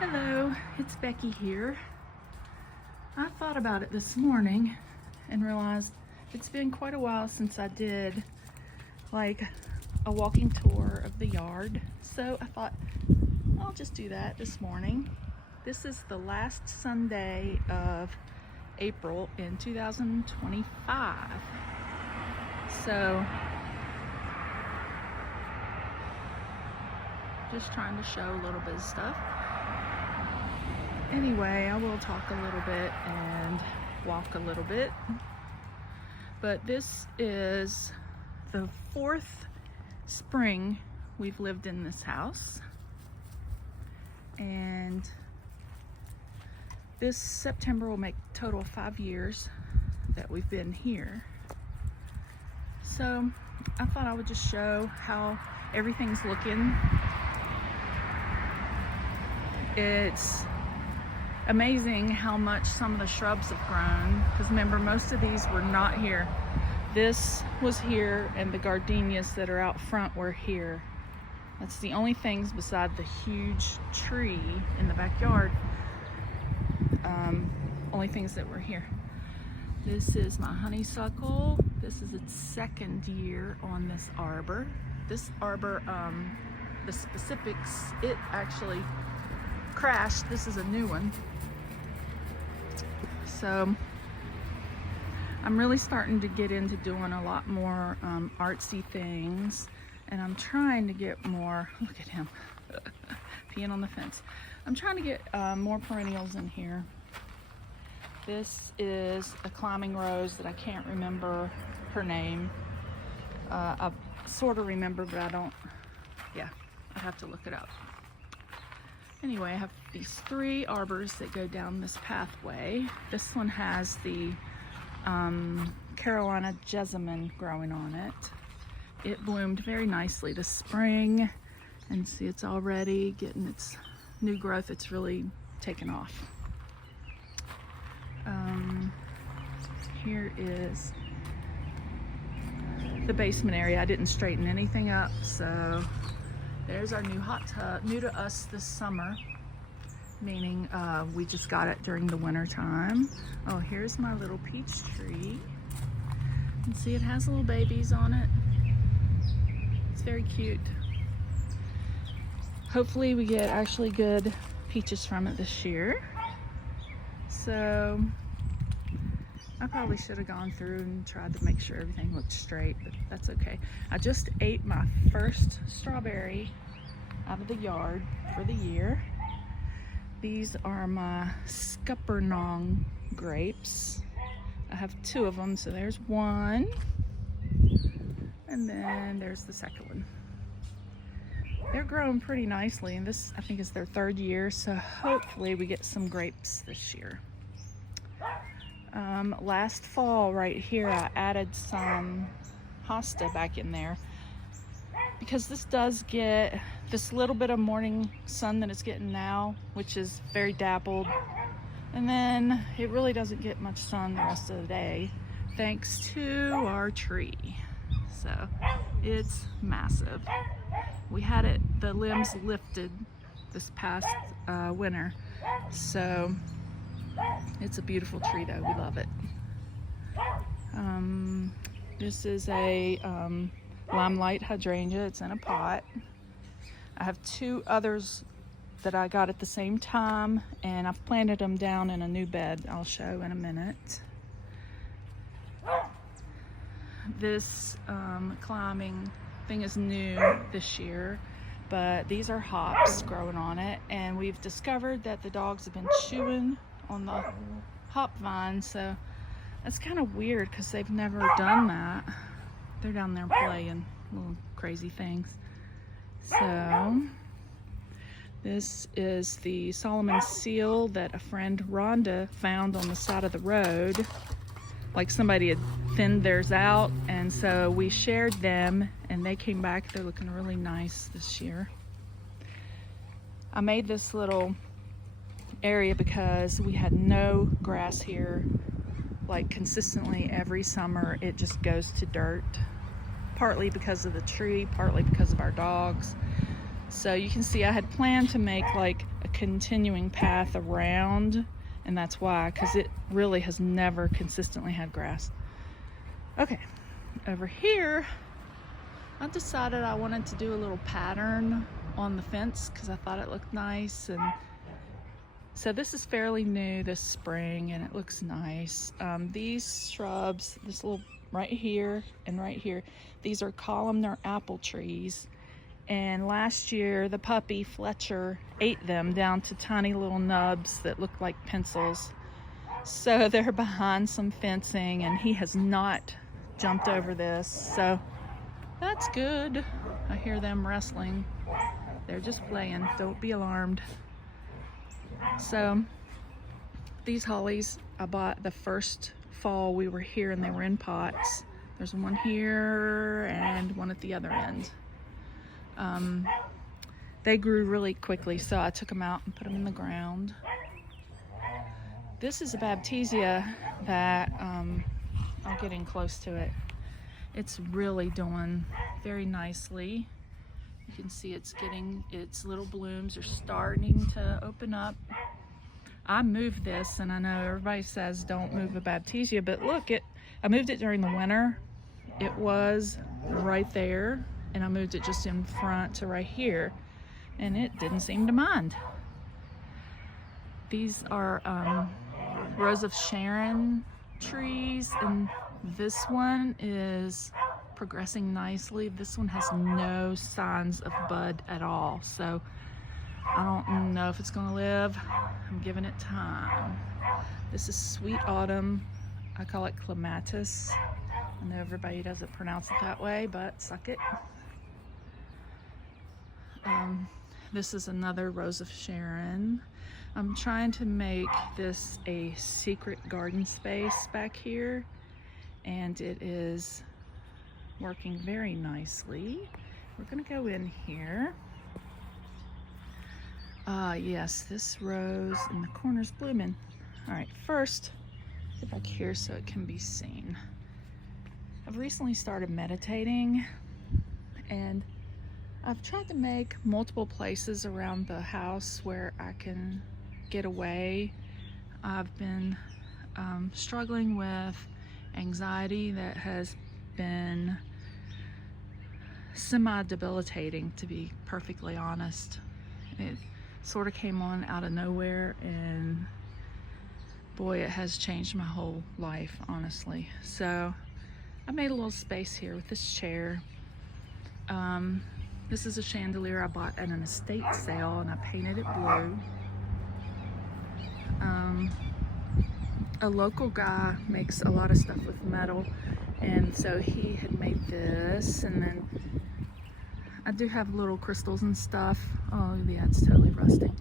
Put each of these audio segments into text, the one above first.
Hello, it's Becky here. I thought about it this morning and realized it's been quite a while since I did like a walking tour of the yard. So I thought I'll just do that this morning. This is the last Sunday of April in 2025. So just trying to show a little bit of stuff. Anyway, I will talk a little bit and walk a little bit. But this is the 4th spring we've lived in this house. And this September will make a total of 5 years that we've been here. So I thought I would just show how everything's looking. It's amazing how much some of the shrubs have grown, because remember, most of these were not here. This was here, and the gardenias that are out front were here. That's the only things beside the huge tree in the backyard, only things that were here. This is my honeysuckle. This is its 2nd year on this arbor. This arbor, the specifics, it actually crashed. This is a new one. So I'm really starting to get into doing a lot more artsy things, and I'm trying to get more, look at him peeing on the fence. I'm trying to get more perennials in here. This is a climbing rose that I can't remember her name. I sort of remember, but I don't, yeah, I have to look it up. Anyway, I have these 3 arbors that go down this pathway. This one has the Carolina jessamine growing on it. It bloomed very nicely this spring, and see, it's already getting its new growth. It's really taken off. Here is the basement area. I didn't straighten anything up, so there's our new hot tub, new to us this summer, meaning we just got it during the winter time. Oh, here's my little peach tree. And see, it has little babies on it. It's very cute. Hopefully we get actually good peaches from it this year. So I probably should have gone through and tried to make sure everything looked straight, but that's okay. I just ate my first strawberry out of the yard for the year. These are my Scuppernong grapes. I have 2 of them, so there's one, and then there's the second one. They're growing pretty nicely, and this, I think, is their 3rd year, so hopefully we get some grapes this year. Last fall right here I added some hosta back in there, because this does get this little bit of morning sun that it's getting now, which is very dappled, and then it really doesn't get much sun the rest of the day thanks to our tree. So it's massive. We had it, the limbs lifted this past winter, so it's a beautiful tree though. We love it. This is a limelight hydrangea. It's in a pot. I have 2 others that I got at the same time, and I've planted them down in a new bed I'll show in a minute. This climbing thing is new this year, but these are hops growing on it, and we've discovered that the dogs have been chewing on the hop vine, so that's kind of weird because they've never done that. They're down there playing little crazy things. So this is the Solomon seal that a friend, Rhonda, found on the side of the road. Like somebody had thinned theirs out, and so we shared them, and they came back. They're looking really nice this year. I made this little area because we had no grass here, like consistently every summer. It just goes to dirt, partly because of the tree, partly because of our dogs. So you can see I had planned to make like a continuing path around, and that's why, because it really has never consistently had grass. Okay, over here, I decided I wanted to do a little pattern on the fence because I thought it looked nice. And so this is fairly new this spring and it looks nice. These shrubs, this little right here and right here, these are columnar apple trees. And last year the puppy Fletcher ate them down to tiny little nubs that looked like pencils. So they're behind some fencing and he has not jumped over this. So that's good. I hear them wrestling. They're just playing. Don't be alarmed. So these hollies I bought the first fall we were here and they were in pots. There's one here and one at the other end. They grew really quickly, so I took them out and put them in the ground. This is a Baptisia that I'll get in close to it. It's really doing very nicely. You can see it's getting, its little blooms are starting to open up. I moved this, and I know everybody says don't move a Baptisia, but look, I moved it during the winter. It was right there, and I moved it just in front to right here, and it didn't seem to mind. These are Rose of Sharon trees, and this one is progressing nicely. This one has no signs of bud at all, so I don't know if it's gonna live. I'm giving it time. This is Sweet Autumn. I call it clematis. I know everybody doesn't pronounce it that way, but suck it. This is another Rose of Sharon. I'm trying to make this a secret garden space back here, and it is working very nicely. We're gonna go in here. Yes, this rose in the corner's blooming. All right, first, get back here so it can be seen. I've recently started meditating, and I've tried to make multiple places around the house where I can get away. I've been struggling with anxiety that has been semi-debilitating, to be perfectly honest. It sort of came on out of nowhere, and boy, it has changed my whole life, honestly. So I made a little space here with this chair. This is a chandelier I bought at an estate sale, and I painted it blue. A local guy makes a lot of stuff with metal, and so he had made this, and then I do have little crystals and stuff. Oh yeah, it's totally rusting.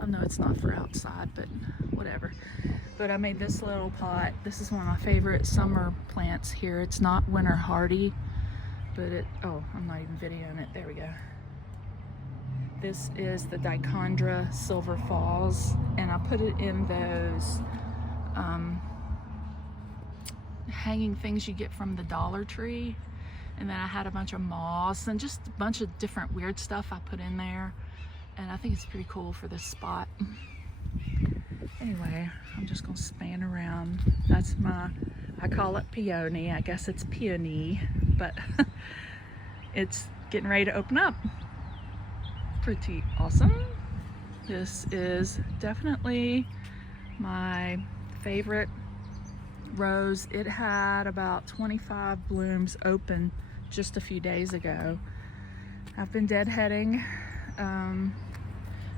I know it's not for outside, but whatever. But I made this little pot. This is one of my favorite summer plants here. It's not winter hardy, but oh, I'm not even videoing it. There we go. This is the Dichondra Silver Falls, and I put it in those hanging things you get from the Dollar Tree. And then I had a bunch of moss and just a bunch of different weird stuff I put in there. And I think it's pretty cool for this spot. Anyway, I'm just gonna span around. That's I call it peony. I guess it's peony, but it's getting ready to open up. Pretty awesome. This is definitely my favorite rose. It had about 25 blooms open just a few days ago. I've been deadheading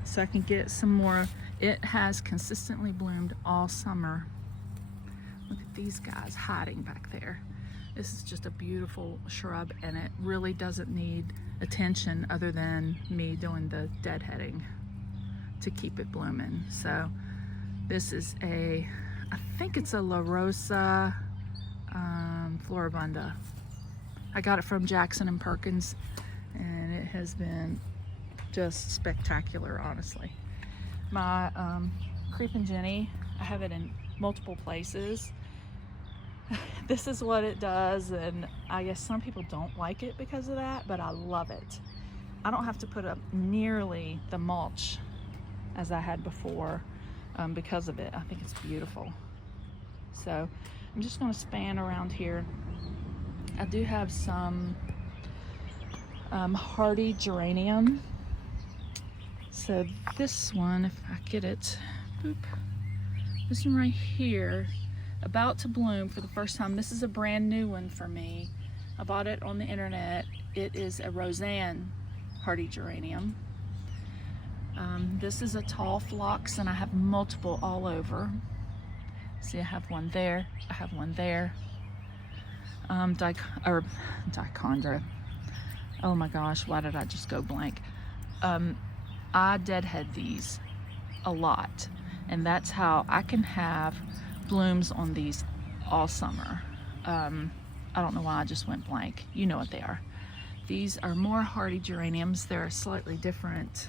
so I can get some more. It has consistently bloomed all summer. Look at these guys hiding back there. This is just a beautiful shrub, and it really doesn't need attention other than me doing the deadheading to keep it blooming. So this is I think it's a La Rosa Floribunda. I got it from Jackson & Perkins, and it has been just spectacular, honestly. My Creeping Jenny, I have it in multiple places. This is what it does, and I guess some people don't like it because of that, but I love it. I don't have to put up nearly the mulch as I had before because of it. I think it's beautiful. So I'm just going to span around here. I do have some hardy geranium. So this one, if I get it, boop, this one right here, about to bloom for the first time. This is a brand new one for me. I bought it on the internet. It is a Roseanne hardy geranium. This is a tall phlox, and I have multiple all over. See, I have one there, I have one there. Dichondra. Oh my gosh, why did I just go blank? I deadhead these a lot, and that's how I can have blooms on these all summer. I don't know why I just went blank. You know what they are. These are more hardy geraniums. They're a slightly different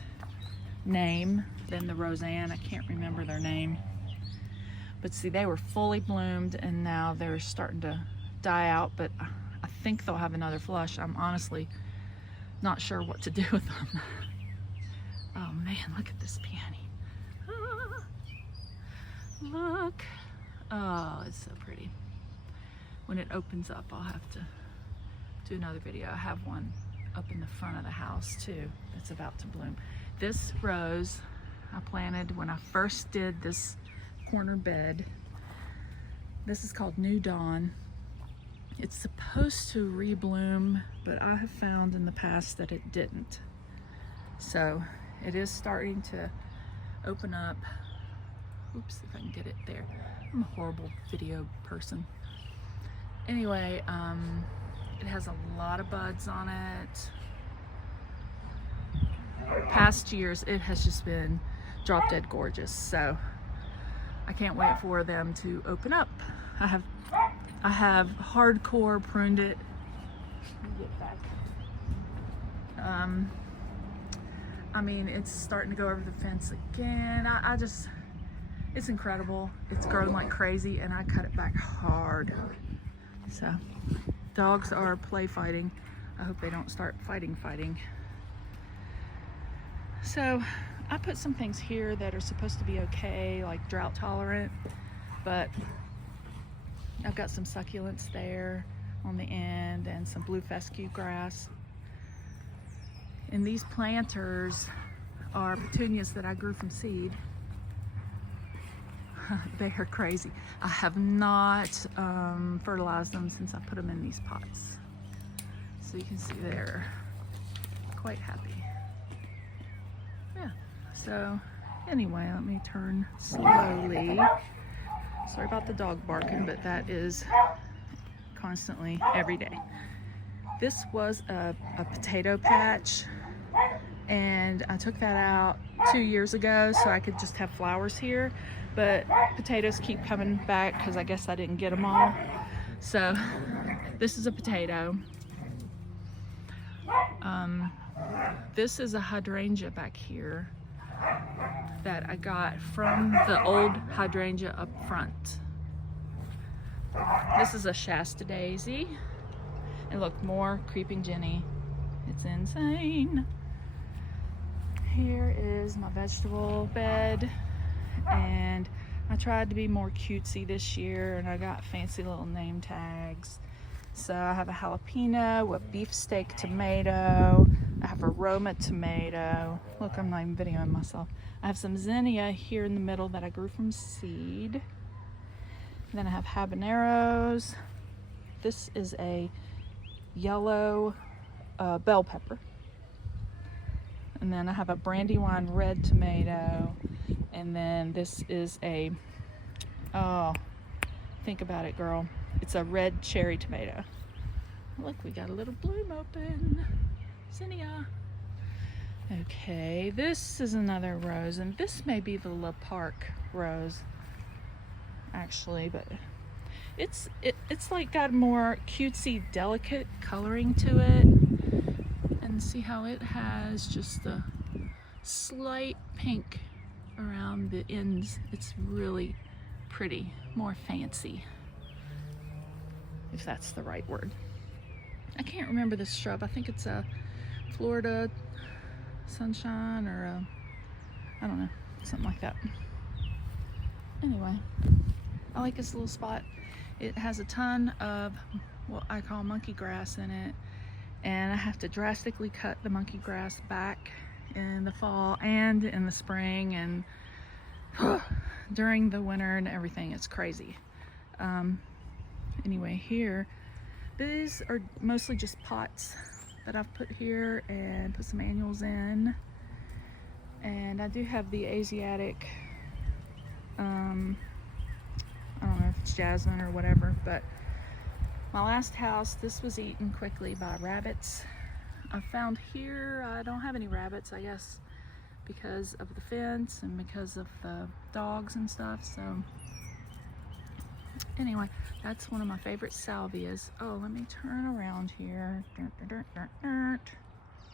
name than the Roseanne. I can't remember their name. But see, they were fully bloomed and now they're starting to die out, but I think they'll have another flush. I'm honestly not sure what to do with them. Oh man, look at this peony. Ah, look. Oh, it's so pretty. When it opens up, I'll have to do another video. I have one up in the front of the house too that's about to bloom. This rose I planted when I first did this corner bed. This is called New Dawn. It's supposed to rebloom, but I have found in the past that it didn't. So it is starting to open up. Oops, if I can get it there. I'm a horrible video person. Anyway, it has a lot of buds on it. Past years, it has just been drop dead gorgeous. So I can't wait for them to open up. I have hardcore pruned it. Let me get back. I mean, it's starting to go over the fence again. It's incredible. It's growing like crazy, and I cut it back hard. So, dogs are play fighting. I hope they don't start fighting. So, I put some things here that are supposed to be okay, like drought tolerant, but I've got some succulents there on the end and some blue fescue grass. And these planters are petunias that I grew from seed. They are crazy. I have not fertilized them since I put them in these pots. So you can see they're quite happy. Yeah, so anyway, let me turn slowly. Sorry about the dog barking, but that is constantly every day. This was a potato patch, and I took that out 2 years ago so I could just have flowers here, but potatoes keep coming back because I guess I didn't get them all. So this is a potato. This is a hydrangea back here that I got from the old hydrangea up front. This is a Shasta daisy. And look, more creeping Jenny. It's insane. Here is my vegetable bed, and I tried to be more cutesy this year, and I got fancy little name tags. So I have a jalapeno, a beefsteak tomato, I have a Roma tomato. Look, I'm not even videoing myself. I have some zinnia here in the middle that I grew from seed. And then I have habaneros. This is a yellow bell pepper. And then I have a Brandywine red tomato. And then this is a, oh, think about it, girl. It's a red cherry tomato. Look, we got a little bloom open. Zinnia. Okay, this is another rose, and this may be the La Park rose, actually, but it's like got more cutesy, delicate coloring to it. And see how it has just a slight pink around the ends. It's really pretty, more fancy, if that's the right word. I can't remember this shrub. I think it's a Florida sunshine or I don't know, something like that. Anyway, I like this little spot. It has a ton of what I call monkey grass in it, and I have to drastically cut the monkey grass back in the fall and in the spring and during the winter and everything. It's crazy. Anyway, here, these are mostly just pots that I've put here and put some annuals in. And I do have the Asiatic, I don't know if it's jasmine or whatever, but my last house, this was eaten quickly by rabbits. I found here, I don't have any rabbits, I guess, because of the fence and because of the dogs and stuff. So anyway, that's one of my favorite salvias. Oh, let me turn around here.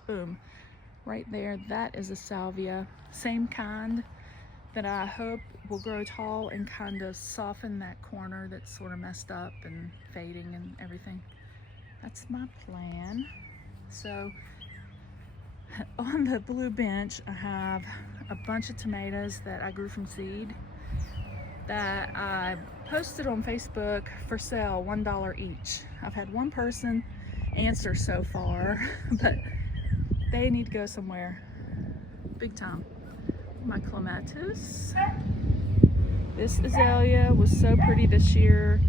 Boom. Right there, that is a salvia. Same kind that I hope will grow tall and kind of soften that corner that's sort of messed up and fading and everything. That's my plan. So on the blue bench, I have a bunch of tomatoes that I grew from seed that I posted on Facebook for sale, $1 each. I've had one person answer so far, but they need to go somewhere big time. My clematis. This azalea was so pretty this year.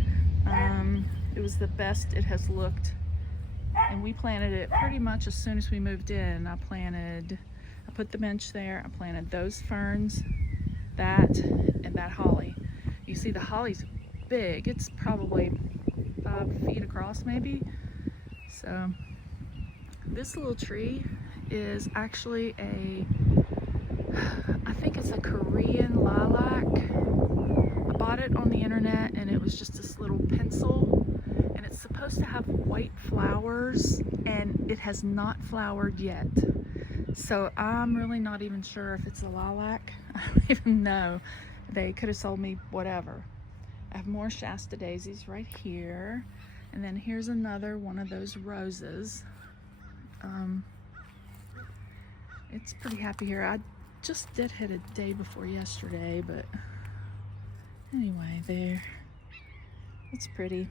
It was the best it has looked, and we planted it pretty much as soon as we moved in. I put the bench there. I planted those ferns, that, and that holly. You see the holly's big. It's probably 5 feet across maybe. So this little tree is actually I think it's a Korean lilac. I bought it on the internet and it was just this little pencil, and it's supposed to have white flowers, and it has not flowered yet. So I'm really not even sure if it's a lilac. I don't even know. They could have sold me whatever. I have more Shasta daisies right here, and then here's another one of those roses. It's pretty happy here. I just did hit a day before yesterday, but anyway, there. It's pretty.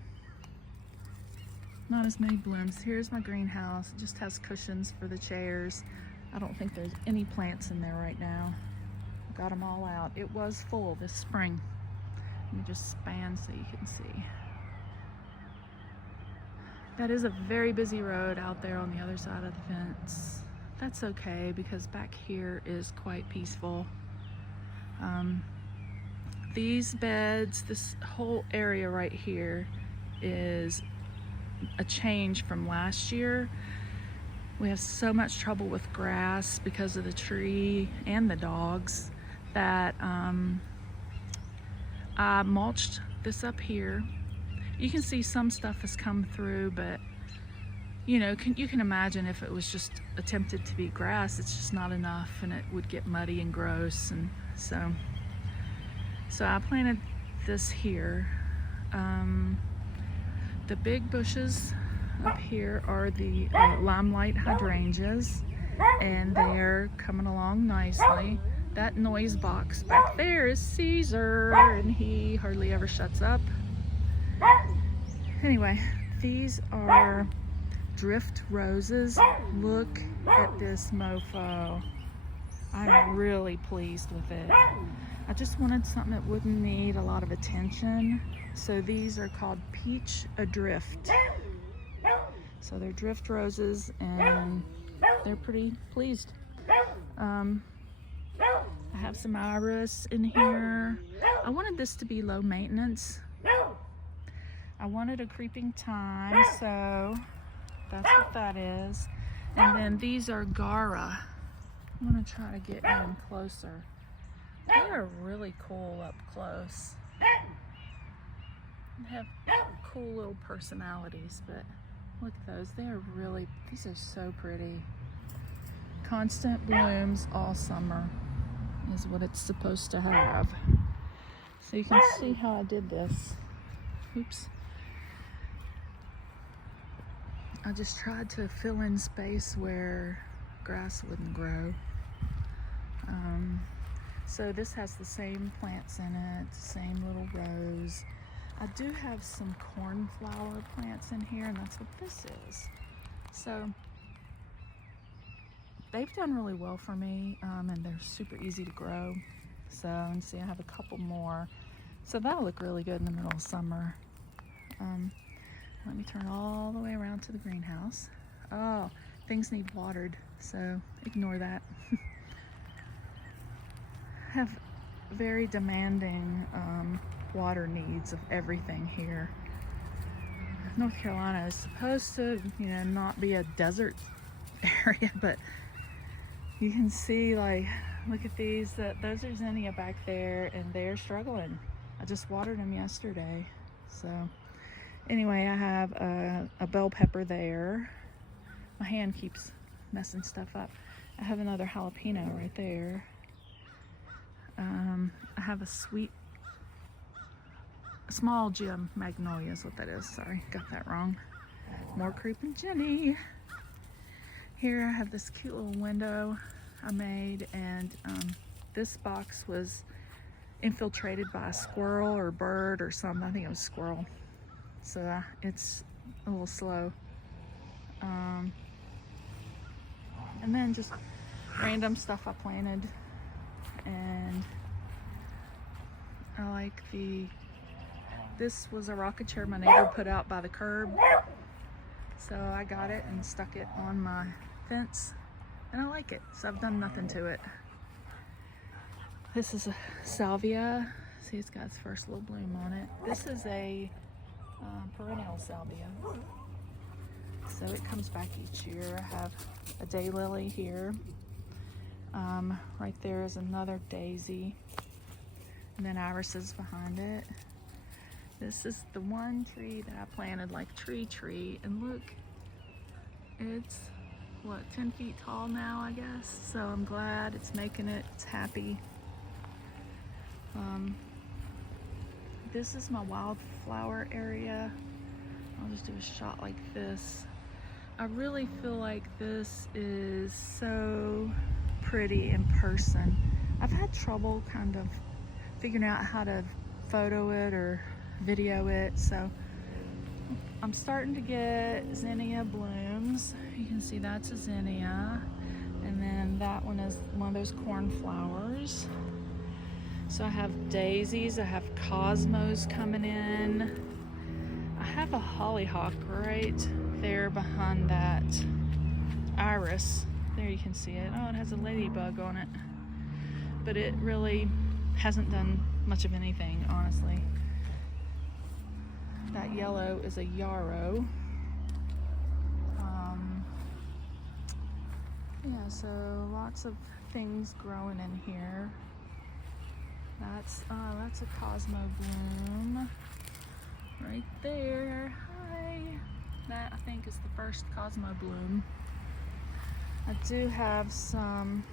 Not as many blooms. Here's my greenhouse. It just has cushions for the chairs. I don't think there's any plants in there right now. Got them all out. It was full this spring. Let me just span so you can see. That is a very busy road out there on the other side of the fence. That's okay, because back here is quite peaceful. These beds, this whole area right here is a change from last year. We have so much trouble with grass because of the tree and the dogs that I mulched this up here. You can see some stuff has come through, but you know, you can imagine if it was just attempted to be grass, it's just not enough, and it would get muddy and gross. And so I planted this here. The big bushes up here are the limelight hydrangeas, and they're coming along nicely. That noise box back there is Caesar, and he hardly ever shuts up. Anyway, these are drift roses. Look at this mofo. I'm really pleased with it. I just wanted something that wouldn't need a lot of attention. So these are called Peach Adrift. So they're drift roses, and they're pretty pleased. I have some iris in here. I wanted this to be low maintenance. I wanted a creeping thyme, so that's what that is. And then these are Gara. I'm gonna try to get in closer. They are really cool up close. They have cool little personalities, but look at those. They are really, these are so pretty. Constant blooms all summer is what it's supposed to have. So you can see how I did this. Oops. I just tried to fill in space where grass wouldn't grow. So this has the same plants in it, same little rows. I do have some cornflower plants in here, and that's what this is. So they've done really well for me, and they're super easy to grow. So, and see, I have a couple more. So that'll look really good in the middle of summer. Let me turn all the way around to the greenhouse. Oh, things need watered, so ignore that. Have very demanding water needs of everything here. North Carolina is supposed to, not be a desert area, but you can see, like, look at these. Those are zinnia back there, and they're struggling. I just watered them yesterday. So anyway, I have a bell pepper there. My hand keeps messing stuff up. I have another jalapeno right there. I have a small gem magnolia is what that is. Sorry, got that wrong. More creeping Jenny. Here I have this cute little window I made, and this box was infiltrated by a squirrel or bird or something. I think it was squirrel. So it's a little slow. And then just random stuff I planted. And I like this was a rocking chair my neighbor put out by the curb. So I got it and stuck it on my fence, and I like it. So I've done nothing to it. This is a salvia. See, it's got its first little bloom on it. This is a perennial salvia. So it comes back each year. I have a daylily here. Right there is another daisy, and then irises behind it. This is the one tree that I planted like tree, and look, it's what, 10 feet tall now, I guess. So I'm glad it's making it. It's happy. This is my wildflower area. I'll just do a shot like this. I really feel like this is so pretty in person. I've had trouble kind of figuring out how to photo it or video it, so I'm starting to get zinnia blooms. You can see that's a zinnia, and then that one is one of those cornflowers. So I have daisies, I have cosmos coming in. I have a hollyhock right there behind that iris. There you can see it. Oh, it has a ladybug on it. But it really hasn't done much of anything, honestly. That yellow is a yarrow. Yeah, so lots of things growing in here. That's a Cosmo bloom right there. Hi. That, I think, is the first Cosmo bloom. I do have some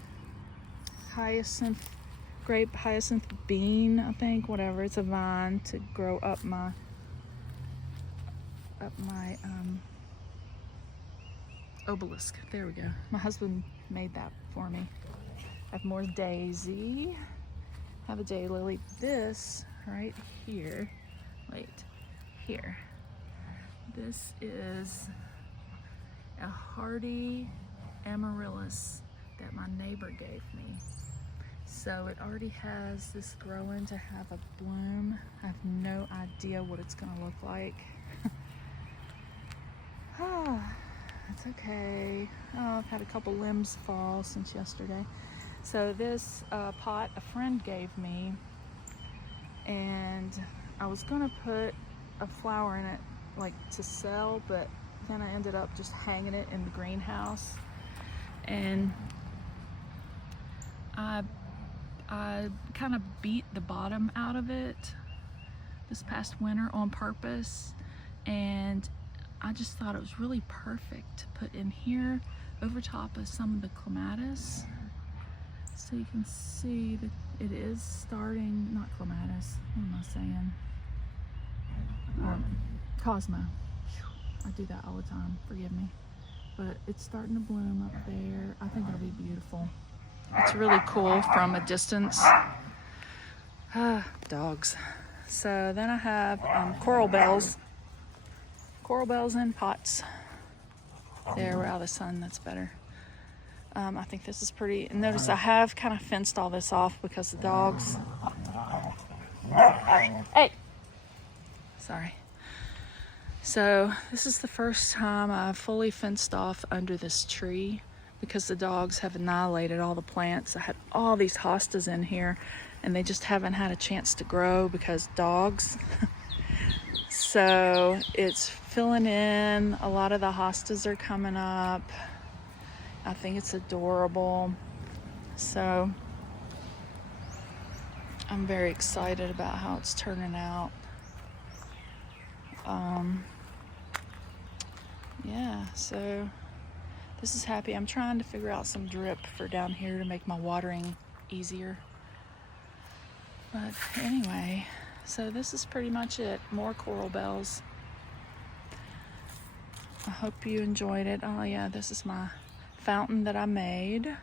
grape hyacinth bean, I think, whatever. It's a vine to grow up my obelisk. There we go. My husband made that for me. I have more daisy. I have a daylily. This right here, wait, here. This is a hardy amaryllis that my neighbor gave me. So it already has this growing to have a bloom. I have no idea what it's gonna look like. It's okay. Oh, I've had a couple limbs fall since yesterday. So this pot a friend gave me, and I was gonna put a flower in it like to sell, but then I ended up just hanging it in the greenhouse. And I kind of beat the bottom out of it this past winter on purpose, and I just thought it was really perfect to put in here over top of some of the clematis. So you can see that it is starting, not clematis, what am I saying? Cosmo. I do that all the time, forgive me. but it's starting to bloom up there. I think it'll be beautiful. It's really cool from a distance. Dogs. So then I have coral bells. Coral bells in pots. There, we're out of the sun, that's better. I think this is pretty. And notice I have kind of fenced all this off because the dogs. Hey! Sorry. So this is the first time I've fully fenced off under this tree because the dogs have annihilated all the plants. I had all these hostas in here and they just haven't had a chance to grow because dogs. So it's filling in. A lot of the hostas are coming up. I think it's adorable. So I'm very excited about how it's turning out. Yeah, so this is happy. I'm trying to figure out some drip for down here to make my watering easier. But anyway, so this is pretty much it. More coral bells. I hope you enjoyed it. Oh yeah, this is my fountain that I made.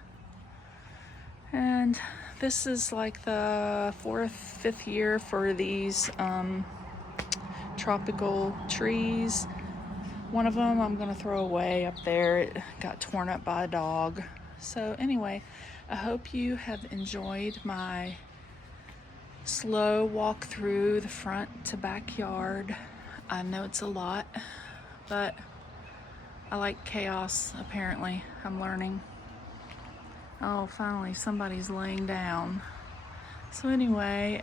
And this is like the 4th, 5th year for these tropical trees. One of them I'm gonna throw away up there. It got torn up by a dog. So anyway, I hope you have enjoyed my slow walk through the front to backyard. I know it's a lot, but I like chaos, apparently. I'm learning. Oh, finally somebody's laying down. So anyway,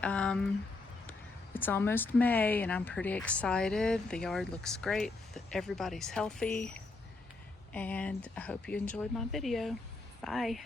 it's almost May and I'm pretty excited. The yard looks great. Everybody's healthy. And I hope you enjoyed my video. Bye.